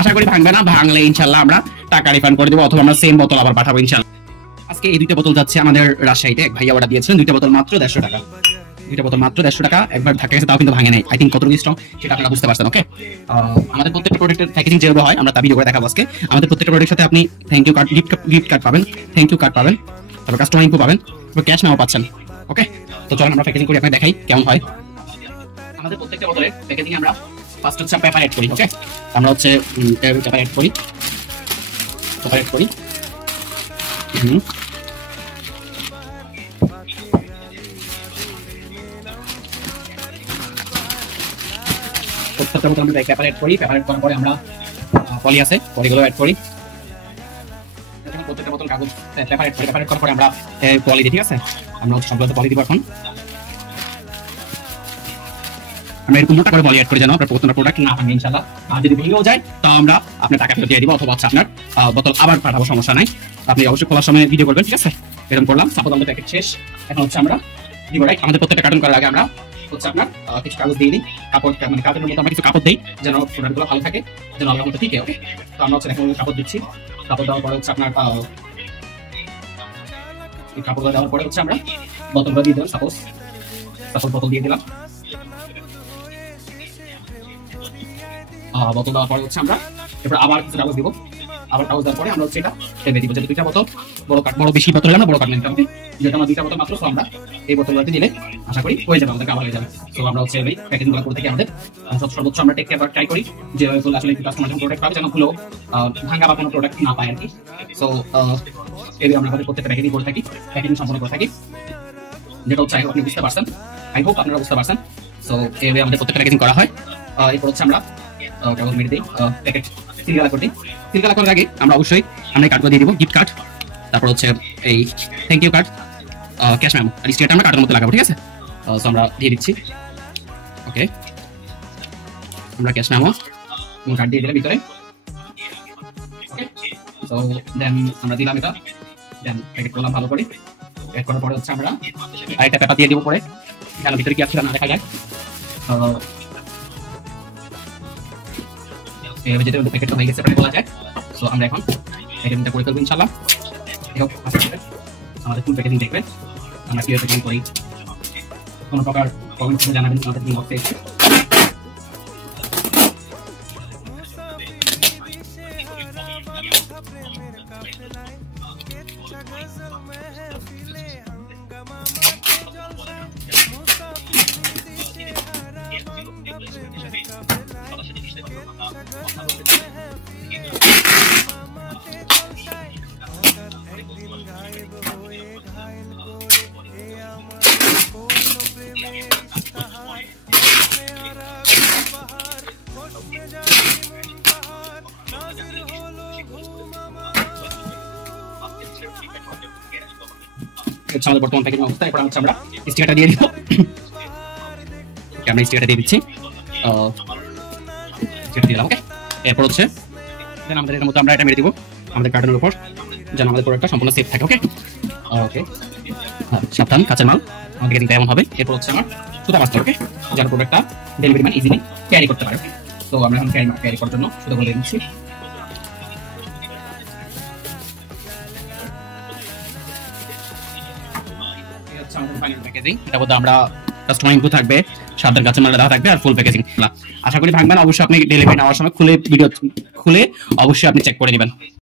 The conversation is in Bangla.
আশা করি ভাঙবে না, ভাঙলে ইনশাআল্লাহ আমরা টাকা রিফান্ড করে দেবো, অথবা আমরা সেম বোতল আবার পাঠাবো ইনশাআল্লাহ। আজকে এই দুইটা বোতল যাচ্ছে আমাদের রাজশাহীতে, এক ভাইয়া অর্ডার দিয়েছিলেন, দুইটা বোতল মাত্র 150 টাকা, দুইটা বোতল মাত্র 150 টাকা। একবার ধাক্কা গেছে তাও কিন্তু ভাঙে নাই। আই থিঙ্ক কতটুকু স্ট্রং সেটা আপনারা বুঝতে পারছেন। ওকে, আমাদের প্রত্যেকটা প্রোডাক্টের প্যাকেজিং যেভাবে হয় আমরা তা ভিডিও করে দেখাবো আজকে। আমাদের প্রত্যেকটা প্রোডাক্টের সাথে আপনি thank you card, gift card পাবেন, থ্যাংক ইউ কার্ড পাবেন, তারপর কাস্টমার ইনফো পাবেন, তারপর ক্যাশ নাও পাচ্ছেন। ওকে, তো চলুন আমরা প্যাকেজিং করে আপনাকে দেখাই কেমন হয়। আমাদের প্রত্যেকটা বোতলের প্যাকেজিং আমরা ফার্স্ট হচ্ছে পেপার এড করি। ওকে, আমরা হচ্ছে পেপার এড করি, পেপার এড করি। প্রত্যেকটা বোতল আমরা পেপার এড করি, পেপার এড করার পরে আমরা পলি আছে, পলিগুলো এড করি। প্রত্যেকটা বোতল কাগজ পেপার এড করি, পেপার এড করার পরে আমরা পলি দিই। ঠিক আছে, আমরা সবগুলো পলি দিব। এখন আমরা এরকম মোটা করে পলি এড করি যেন আপনার প্রত্যেকটা প্রোডাক্ট না ভাঙে ইনশাআল্লাহ। আর যদি ভেঙেও যায় তা আমরা আপনার টাকা ফেরত দিয়ে দিব, অথবা আপনার বোতল আবার পাঠাবো, সমস্যা নাই। আপনি অবশ্যই খোলার সময় ভিডিও করবেন। ঠিক আছে, এরকম করলাম। সাপোজ আমাদের প্যাকেট শেষ, এখন হচ্ছে আমরা দিব রাইট। আমাদের প্রত্যেকটা কার্টন করার আগে আমরা হচ্ছে আপনার কিছু কাগজ দিয়ে দিই, কাপড়, মানে কাপড়ের মধ্যে আমরা কিছু কাপড় দিই যেন প্রোডাক্টগুলো ভালো থাকে, যেন আল্লাহর মতো টিকে। ওকে, তো আমরা হচ্ছে এখন কাপড় দিচ্ছি। কাপড় দেওয়ার পরে হচ্ছে আপনার কাপড় দেওয়ার পরে হচ্ছে আমরা বোতলটা দিয়ে দিলাম। সাপোজ বোতল দিয়ে দিলাম। বোতল দেওয়ার পরে হচ্ছে আমরা এরপর আবার কিছু কাগজ দিব। আবার কাগজ দেওয়ার পরে আমরা হচ্ছে এটা টেনে দিব। যেটা দুইটা বোতল বড় বেশি বোতল হলে আমরা বড় কাট নিতে হবে, যেটা আমরা দুইটা বোতল মাত্র, তো আমরা এই বোতলগুলোতে দিলে আশা করি হয়ে যাবে, আমাদের কাভার হয়ে যাবে। তো আমরা হচ্ছে এই প্যাকেজিংগুলো করে থাকি আমাদের সর্বোচ্চ আমরা টেক কেয়ার ট্রাই করি যে আসলে কাস্টমার যখন প্রোডাক্ট পাবে যেন ভুলেও ভাঙা বা কোনো প্রোডাক্ট না পায় আর কি। সো এই আমরা আমাদের প্রত্যেকটা প্যাকেজিং করে থাকি, প্যাকেজিং সম্পন্ন করে থাকি, যেটা হচ্ছে আপনি বুঝতে পারছেন, আই হোপ আপনারা বুঝতে পারছেন। সো এইভাবে আমাদের প্রত্যেকটা প্যাকেজিং করা হয়। এরপর হচ্ছে আমরা কাগজ মেরে দিই, প্যাকেট সিলগালা করে দিই। সিলগালা করার আগে আমরা অবশ্যই আমরা কার্ডগুলো দিয়ে দিব, গিফট কার্ড, তারপর হচ্ছে এই thank you card, cash memo আর স্টেট আমরা কার্ডের মধ্যে লাগাবো। ঠিক আছে, সো আমরা দিয়ে দিচ্ছি। ওকে, আমরা ক্যাশ মেমো কার্ড দিয়ে দিলাম ভিতরে। ওকে, সো দেন আমরা দিলাম এটা, দেন প্যাকেট করলাম ভালো করে। প্যাক করার পরে হচ্ছে আমরা আরেকটা পেপার দিয়ে দিব পরে, যেন ভিতরে কি আছে না দেখা যায়। এইভাবে যেটা প্যাকেটটা হয়ে গেছে বলা যায়। সো আমরা এখন প্যাকেজিংটা করে ফেলবো ইনশাআল্লাহ। আমাদের ফুল প্যাকেজিং দেখবেন, আমরা কিভাবে প্যাকেজিং করি। কোনো প্রকার কমেন্ট করে জানাবেন আমাদের ইনবক্সে। আমাদের বর্তমান প্যাকেজিং অবস্থা। এরপর হচ্ছে আমরা স্টিকারটা দিয়ে দিব। আমরা স্টিকারটা দিয়ে দিচ্ছি, স্টিকারটা দিলাম। ওকে, এরপর হচ্ছে দেন আমাদের এর মধ্যে আমরা এটা মেরে দিব আমাদের কার্টনের উপর, যেন আমাদের প্রোডাক্টটা সম্পূর্ণ সেফ থাকে। ওকে ওকে, সাবধান, কাঁচার মাল আমাদের প্যাকেজিংটা এমন হবে। এরপর হচ্ছে আমার সুতা বাঁচতে। ওকে, যেন প্রোডাক্টটা ডেলিভারি ম্যান ইজিলি ক্যারি করতে পারে। তো আমরা এখন ক্যারি করার জন্য সুতা বলে দিচ্ছি। আমরা কাস্টমার ইনফো থাকবে, সাবধান কাঁচা মাল দেওয়া থাকবে, আর ফুল প্যাকেজিং। আশা করি ভাঙবেন। অবশ্যই আপনি ডেলিভারি নেওয়ার সময় খুলে ভিডিও খুলে অবশ্যই আপনি চেক করে নেবেন।